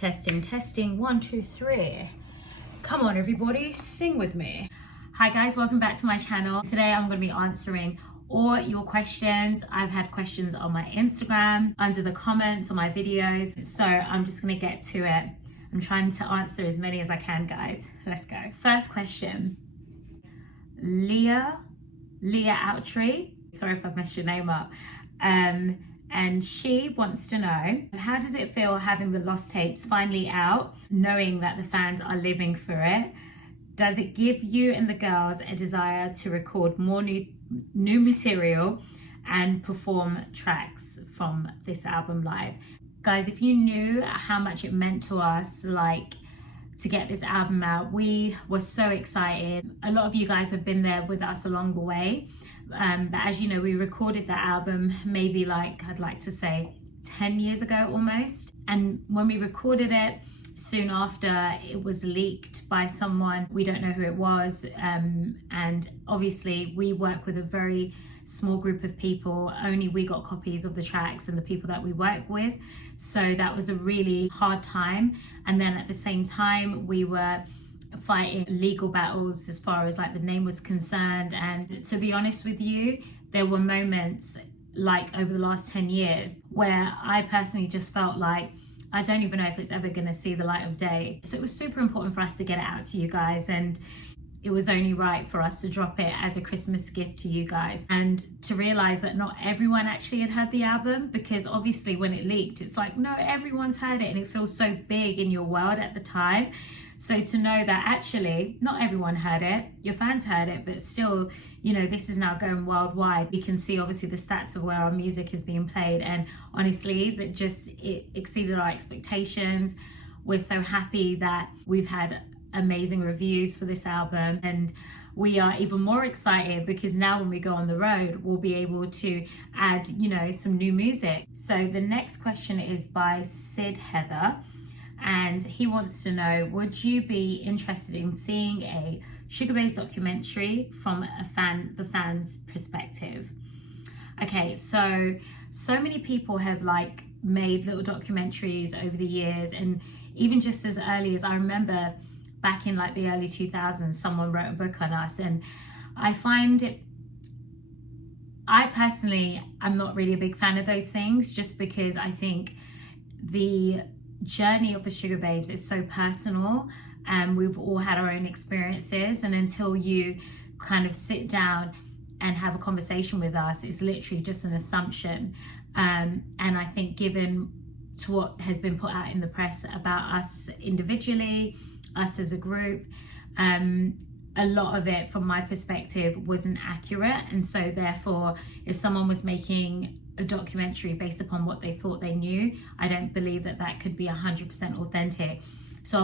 Testing, testing, 1, 2, 3. Come on everybody, sing with me. Hi guys, welcome back to my channel. Today I'm going to be answering all your questions. I've had questions on my Instagram, under the comments on my videos. So I'm just going to get to it. I'm trying to answer as many as I can, guys. Let's go. First question. Leah Outtree. Sorry if I've messed your name up. And she wants to know, how does it feel having the Lost tapes finally out, knowing that the fans are living for it? Does it give you and the girls a desire to record more new material and perform tracks from this album live? Guys, if you knew how much it meant to us, like, to get this album out, we were so excited. A lot of you guys have been there with us along the way. But as you know, we recorded that album maybe I'd like to say 10 years ago almost. And when we recorded it, soon after it was leaked by someone, we don't know who it was. And obviously we work with a very small group of people. Only we got copies of the tracks and the people that we work with. So that was a really hard time. And then at the same time, we were fighting legal battles as far as like the name was concerned. And to be honest with you, there were moments like over the last 10 years where I personally just felt like I don't even know if it's ever going to see the light of day. So it was super important for us to get it out to you guys, and it was only right for us to drop it as a Christmas gift to you guys, and to realize that not everyone actually had heard the album, because obviously when it leaked, it's like, no, everyone's heard it, and it feels so big in your world at the time. So to know that actually not everyone heard it, your fans heard it, but still, you know, this is now going worldwide. You can see obviously the stats of where our music is being played, and honestly, that just, it exceeded our expectations. We're so happy that we've had amazing reviews for this album, and we are even more excited because now when we go on the road, we'll be able to add, you know, some new music. So the next question is by Sid Heather, and he wants to know, would you be interested in seeing a Sugar Babes documentary from the fan's perspective? Okay, so many people have like made little documentaries over the years, and even just as early as I remember back in like the early 2000s, someone wrote a book on us, and I personally am not really a big fan of those things, just because I think the journey of the Sugar Babes is so personal, and we've all had our own experiences, and until you kind of sit down and have a conversation with us, it's literally just an assumption. And I think given to what has been put out in the press about us individually, us as a group, a lot of it from my perspective wasn't accurate, and so therefore if someone was making a documentary based upon what they thought they knew, I don't believe that could be 100% authentic. So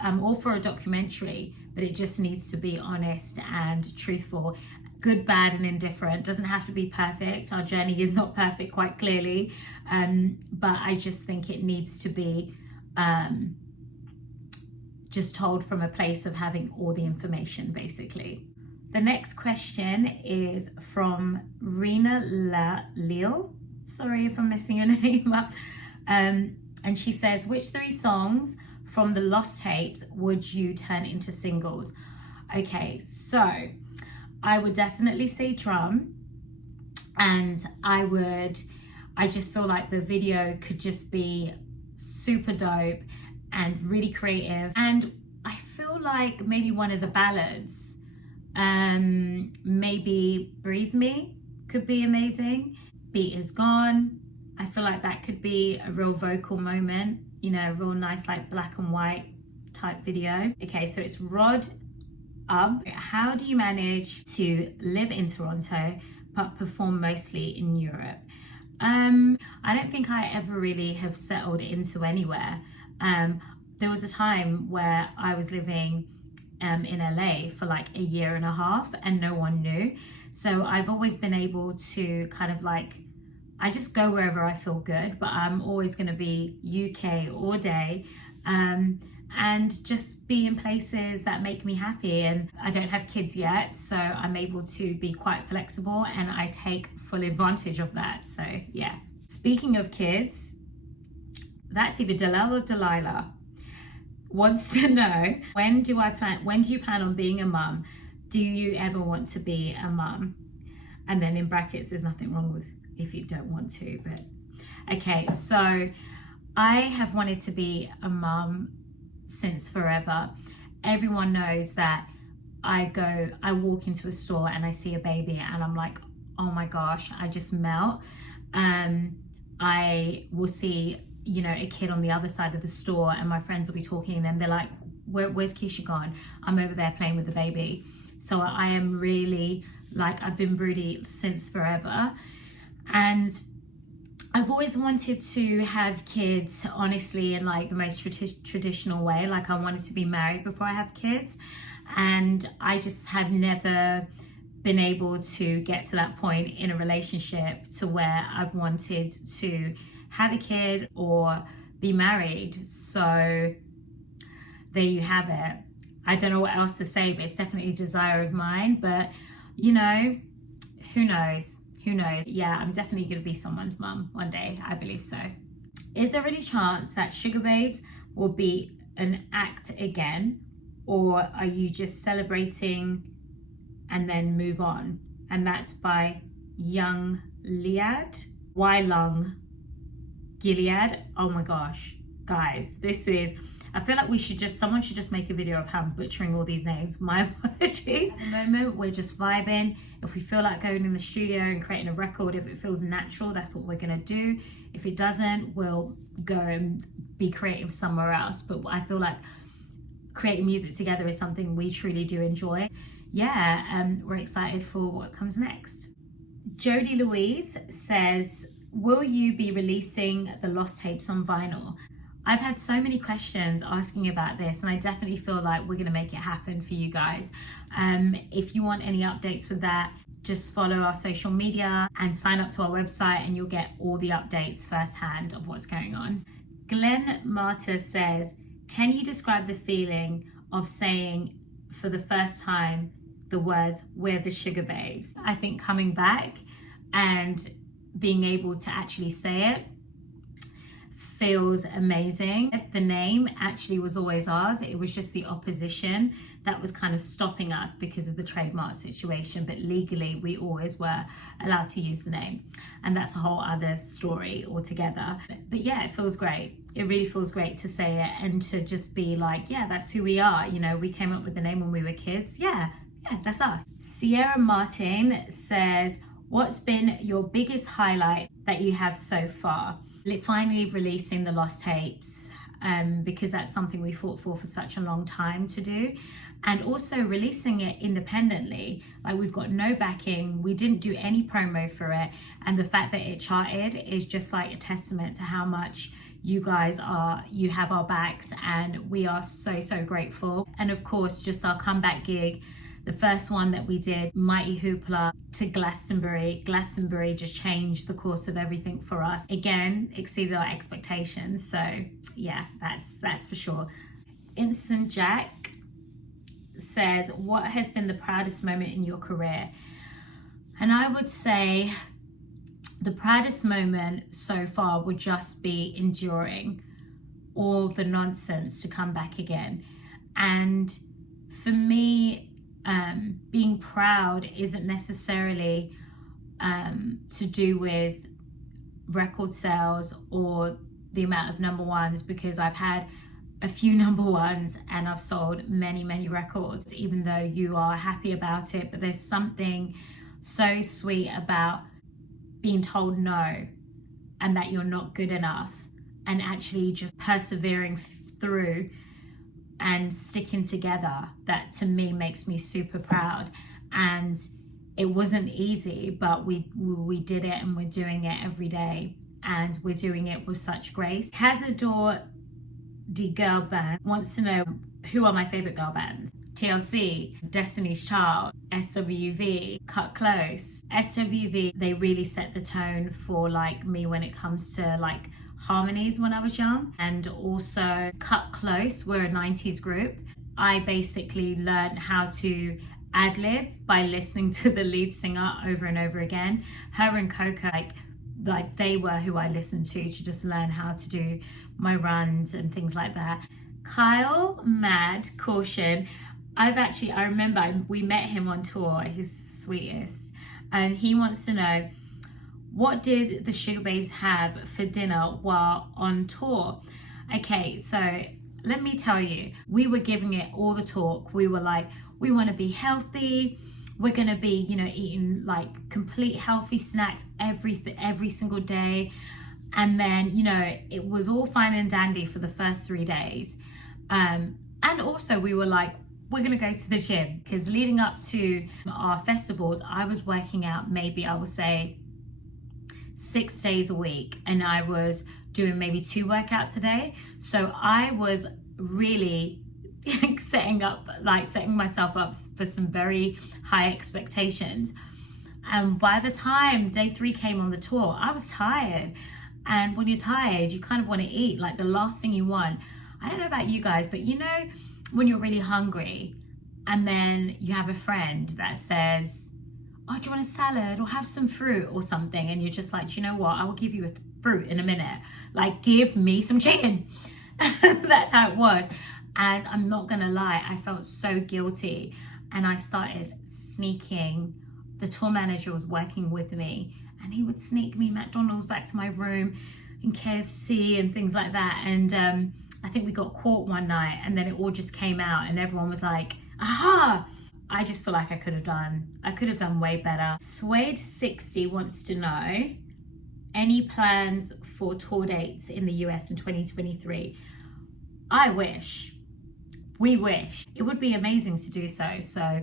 I'm all for a documentary, but it just needs to be honest and truthful, good, bad and indifferent. Doesn't have to be perfect. Our journey is not perfect, quite clearly, but I just think it needs to be just told from a place of having all the information, basically. The next question is from Rena Lil. Sorry if I'm messing your name up. And she says, which 3 songs from the Lost tapes would you turn into singles? Okay, so I would definitely say Drum. And I just feel like the video could just be super dope and really creative. And I feel like maybe one of the ballads, maybe Breathe Me could be amazing. Beat Is Gone, I feel like that could be a real vocal moment, you know, a real nice like black and white type video. Okay, so it's Rod Up. How do you manage to live in Toronto but perform mostly in Europe? I don't think I ever really have settled into anywhere. There was a time where I was living in LA for like a year and a half and no one knew. So I've always been able to kind of like, I just go wherever I feel good, but I'm always going to be UK all day, and just be in places that make me happy. And I don't have kids yet, so I'm able to be quite flexible, and I take full advantage of that. So yeah. Speaking of kids, That's either Dalal or Delilah. Wants to know, when do you plan on being a mum? Do you ever want to be a mum? And then in brackets, there's nothing wrong with if you don't want to, but okay. So I have wanted to be a mum since forever. Everyone knows that I walk into a store and I see a baby and I'm like, oh my gosh, I just melt. I will see, you know, a kid on the other side of the store and my friends will be talking and they're like, where's Keisha gone? I'm over there playing with the baby. So I am really, like, I've been broody since forever. And I've always wanted to have kids, honestly, in like the most traditional way. Like, I wanted to be married before I have kids. And I just have never been able to get to that point in a relationship to where I've wanted to have a kid or be married. So there you have it. I don't know what else to say, but it's definitely a desire of mine. But, you know, who knows? Who knows? Yeah, I'm definitely going to be someone's mum one day. I believe so. Is there any chance that Sugar Babes will be an act again? Or are you just celebrating and then move on? And that's by Young Liad. Wylung Gilead. Oh my gosh, guys, I feel like someone should just make a video of how I'm butchering all these names. My apologies. At the moment, we're just vibing. If we feel like going in the studio and creating a record, if it feels natural, that's what we're gonna do. If it doesn't, we'll go and be creative somewhere else. But I feel like creating music together is something we truly do enjoy. Yeah, we're excited for what comes next. Jodie Louise says, will you be releasing the Lost Tapes on vinyl? I've had so many questions asking about this, and I definitely feel like we're gonna make it happen for you guys. If you want any updates with that, just follow our social media and sign up to our website and you'll get all the updates firsthand of what's going on. Glenn Marta says, can you describe the feeling of saying for the first time the words, we're the Sugar Babes? I think coming back and being able to actually say it feels amazing. The name actually was always ours. It was just the opposition that was kind of stopping us because of the trademark situation, but legally we always were allowed to use the name, and that's a whole other story altogether. But yeah, it feels great. It really feels great to say it and to just be like, yeah, that's who we are. You know, we came up with the name when we were kids. Yeah, that's us. Sierra Martin says, what's been your biggest highlight that you have so far? Finally releasing the Lost Tapes, because that's something we fought for such a long time to do, and also releasing it independently. Like, we've got no backing, we didn't do any promo for it, and the fact that it charted is just like a testament to how much you guys you have our backs, and we are so grateful. And of course, just our comeback gig, the first one that we did, Mighty Hoopla, to Glastonbury. Glastonbury just changed the course of everything for us. Again, exceeded our expectations. So yeah, that's for sure. Instant Jack says, what has been the proudest moment in your career? And I would say the proudest moment so far would just be enduring all the nonsense to come back again. And for me, being proud isn't necessarily to do with record sales or the amount of number ones, because I've had a few number ones and I've sold many records, even though you are happy about it. But there's something so sweet about being told no and that you're not good enough, and actually just persevering through and sticking together. That to me makes me super proud. And it wasn't easy, but we did it, and we're doing it every day, and we're doing it with such grace. Cazador the girl band wants to know, who are my favorite girl bands? TLC, Destiny's Child, SWV, Cut Close. SWV, they really set the tone for like me when it comes to like harmonies when I was young. And also Cut Close, we're a 90s group. I basically learned how to ad-lib by listening to the lead singer over and over again. Her and Coco, like, like they were who I listened to just learn how to do my runs and things like that. Kyle Mad Caution, I remember we met him on tour. He's the sweetest, and he wants to know, what did the Sugar Babes have for dinner while on tour? Okay, so let me tell you, we were giving it all the talk. We were like, we want to be healthy. We're going to be, eating like complete healthy snacks every single day. And then, it was all fine and dandy for the first 3 days. And also we were like, we're going to go to the gym, because leading up to our festivals, I was working out maybe, I would say, 6 days a week, and I was doing maybe 2 workouts a day. So I was really setting myself up for some very high expectations. And by the time day 3 came on the tour, I was tired. And when you're tired, you kind of want to eat. Like the last thing you want, I don't know about you guys, but when you're really hungry and then you have a friend that says, oh, do you want a salad or have some fruit or something? And you're just like, do you know what? I will give you a fruit in a minute. Like, give me some chicken. That's how it was. And I'm not gonna lie, I felt so guilty. And I started sneaking. The tour manager was working with me, and he would sneak me McDonald's back to my room and KFC and things like that. And I think we got caught one night, and then it all just came out and everyone was like, aha! I just feel like I could have done way better. Suede60 wants to know, any plans for tour dates in the US in 2023? I wish. We wish. It would be amazing to do so. So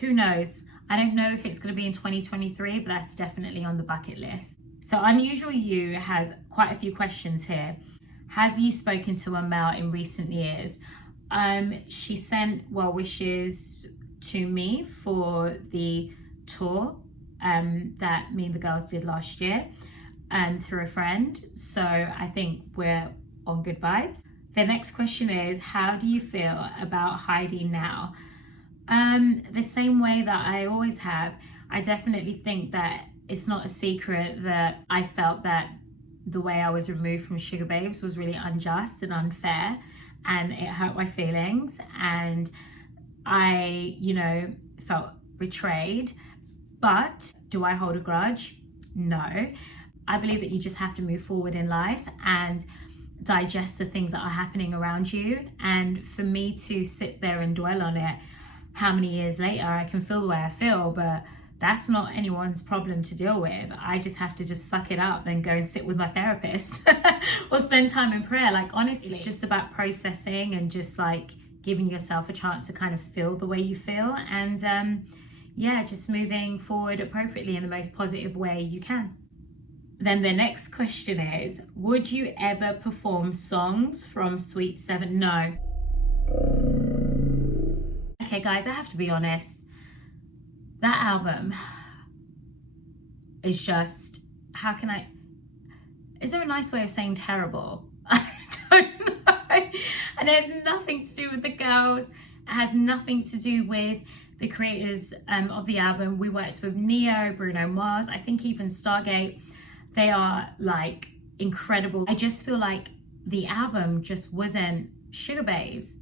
who knows? I don't know if it's going to be in 2023, but that's definitely on the bucket list. So Unusual You has quite a few questions here. Have you spoken to a male in recent years? She sent well wishes to me for the tour that me and the girls did last year through a friend. So I think we're on good vibes. The next question is, how do you feel about Heidi now? The same way that I always have. I definitely think that it's not a secret that I felt that the way I was removed from Sugar Babes was really unjust and unfair, and it hurt my feelings, and I, felt betrayed. But do I hold a grudge? No. I believe that you just have to move forward in life and digest the things that are happening around you. And for me to sit there and dwell on it, how many years later I can feel the way I feel, but that's not anyone's problem to deal with. I just have to just suck it up and go and sit with my therapist or spend time in prayer. Like, honestly, it's just about processing and just like giving yourself a chance to kind of feel the way you feel, and just moving forward appropriately in the most positive way you can. Then the next question is, would you ever perform songs from Sweet 7? No. Okay guys, I have to be honest. That album is just, is there a nice way of saying terrible? I don't know. And it has nothing to do with the girls. It has nothing to do with the creators of the album. We worked with Neo, Bruno Mars, I think even Stargate. They are like incredible. I just feel like the album just wasn't Sugar Babes.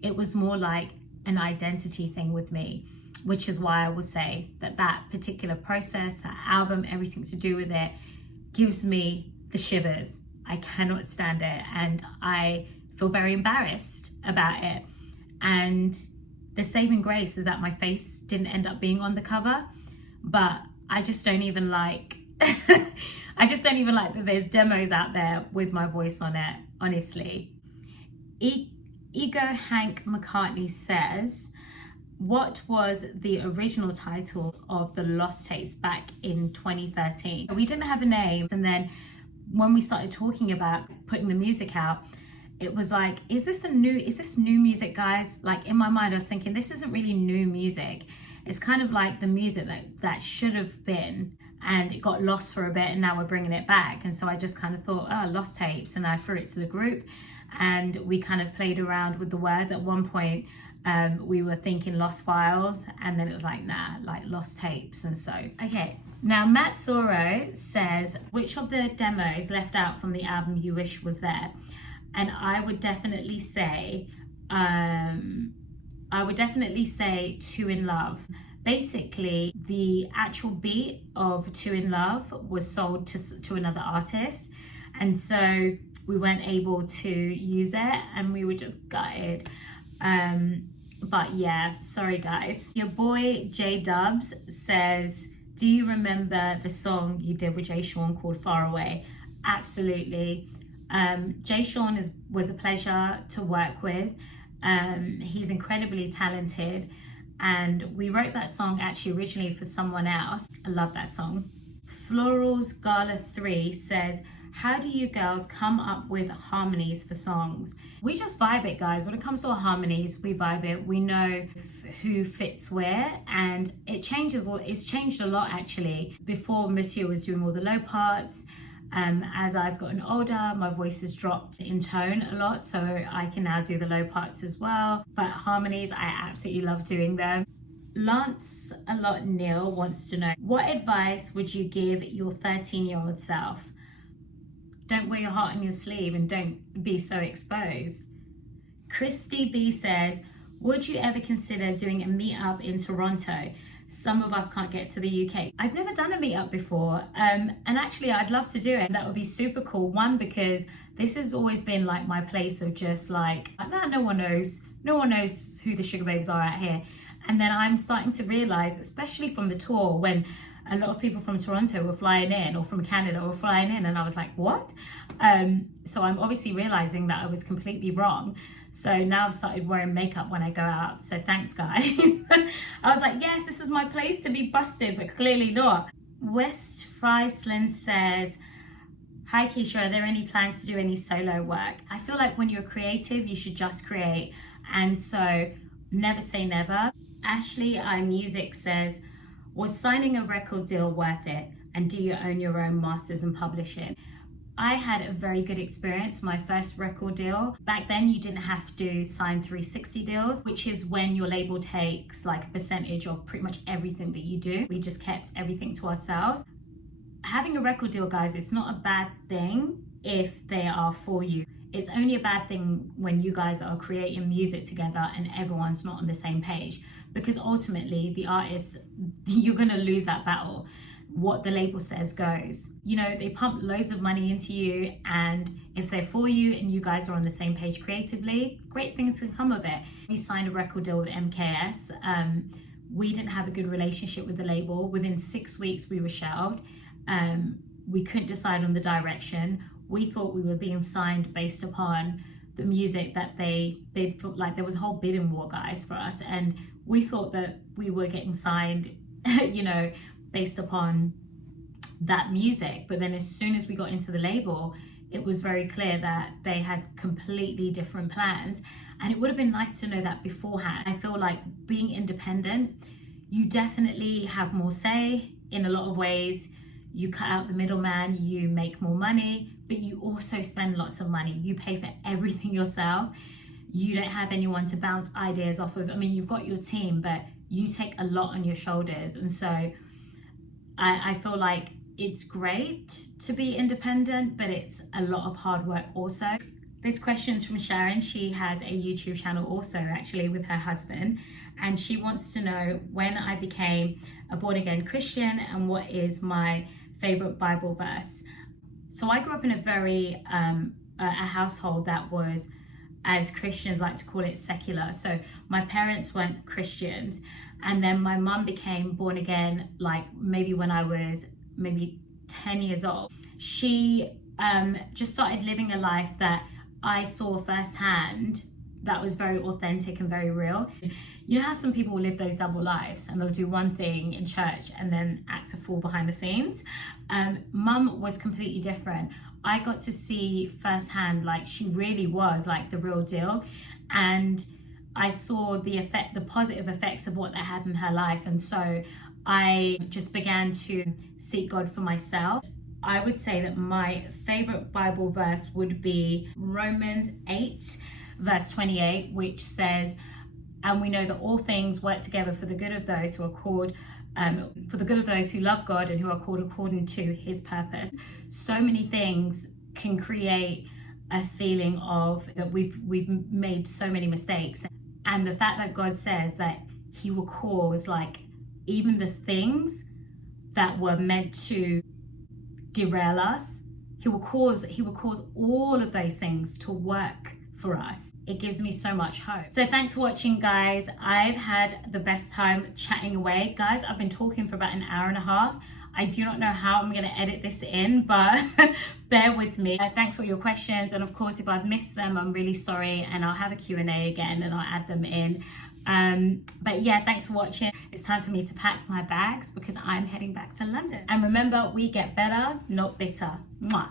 It was more like an identity thing with me, which is why I would say that particular process, that album, everything to do with it, gives me the shivers. I cannot stand it, and I feel very embarrassed about it. And the saving grace is that my face didn't end up being on the cover, but I just don't even like that there's demos out there with my voice on it, honestly. Ego Hank McCartney says, what was the original title of the Lost Tapes back in 2013? We didn't have a name, and then when we started talking about putting the music out, it was like, is this new music, guys? Like, in my mind I was thinking, this isn't really new music. It's kind of like the music that should have been, and it got lost for a bit, and now we're bringing it back. And so I just kind of thought, oh, Lost Tapes, and I threw it to the group, and we kind of played around with the words. At one point we were thinking Lost Files, and then it was like, nah, like Lost Tapes. And so, okay, Now, Matt Soro says, which of the demos left out from the album you wish was there? And I would definitely say, Two in Love. Basically, the actual beat of Two in Love was sold to another artist. And so we weren't able to use it and we were just gutted. But yeah, sorry guys. Your boy J Dubs says, do you remember the song you did with Jay Sean called Far Away? Absolutely. Jay Sean was a pleasure to work with. He's incredibly talented, and we wrote that song actually originally for someone else. I love that song. Florals Gala 3 says, how do you girls come up with harmonies for songs? We just vibe it, guys. When it comes to our harmonies, we vibe it. We know who fits where, and it's changed a lot actually. Before, Monsieur was doing all the low parts. As I've gotten older, my voice has dropped in tone a lot, so I can now do the low parts as well. But harmonies, I absolutely love doing them. Lance a lot Neil wants to know, what advice would you give your 13-year-old self? Don't wear your heart on your sleeve and don't be so exposed. Christy B says, would you ever consider doing a meetup in Toronto? Some of us can't get to the UK. I've never done a meetup before, and actually I'd love to do it. That would be super cool. One, because this has always been like my place of just like, nah, no one knows who the Sugar Babes are out here. And then I'm starting to realize, especially from the tour, when a lot of people from Toronto were flying in, or from Canada were flying in, and I was like, what? So I'm obviously realizing that I was completely wrong. So now I've started wearing makeup when I go out. So thanks, guys. I was like, yes, this is my place to be busted, but clearly not. West Friesland says, hi Keisha, are there any plans to do any solo work? I feel like when you're creative, you should just create. And so never say never. Ashley I Music says, was signing a record deal worth it? And do you own your own masters and publishing? I had a very good experience my first record deal. Back then you didn't have to sign 360 deals, which is when your label takes like a percentage of pretty much everything that you do. We just kept everything to ourselves. Having a record deal, guys, it's not a bad thing if they are for you. It's only a bad thing when you guys are creating music together and everyone's not on the same page, because ultimately the artists, you're gonna lose that battle. What the label says goes. You know, they pump loads of money into you, and if they're for you and you guys are on the same page creatively, great things can come of it. We signed a record deal with MKS. We didn't have a good relationship with the label. Within 6 weeks we were shelved. We couldn't decide on the direction. We thought we were being signed based upon the music that they bid for. Like, there was a whole bidding war, guys, for us, and we thought that we were getting signed, you know, based upon that music. But then as soon as we got into the label, it was very clear that they had completely different plans, and it would have been nice to know that beforehand. I feel like being independent, you definitely have more say in a lot of ways. You cut out the middleman, you make more money, but you also spend lots of money. You pay for everything yourself. You don't have anyone to bounce ideas off of. I mean, you've got your team, but you take a lot on your shoulders. And so I feel like it's great to be independent, but it's a lot of hard work also. This question's from Sharon. She has a YouTube channel also, actually, with her husband. And she wants to know when I became a born-again Christian and what is my favorite Bible verse. So I grew up in a household that was, as Christians like to call it, secular. So my parents weren't Christians. And then my mum became born again, like maybe when I was maybe 10 years old. She just started living a life that I saw firsthand that was very authentic and very real. You know how some people live those double lives and they'll do one thing in church and then act a fool behind the scenes? Mum was completely different. I got to see firsthand, like, she really was like the real deal. And I saw the positive effects of what that had in her life. And so I just began to seek God for myself. I would say that my favorite Bible verse would be Romans 8, verse 28, which says, and we know that all things work together for the good of those who are called for the good of those who love God and who are called according to his purpose. So many things can create a feeling of that we've made so many mistakes. And the fact that God says that he will cause, like, even the things that were meant to derail us, he will cause all of those things to work for us. It gives me so much hope. So thanks for watching, guys. I've had the best time chatting away. Guys, I've been talking for about an hour and a half. I do not know how I'm going to edit this in, but bear with me. Thanks for your questions. And of course, if I've missed them, I'm really sorry. And I'll have a Q&A again and I'll add them in. But yeah, thanks for watching. It's time for me to pack my bags because I'm heading back to London. And remember, we get better, not bitter. Mwah.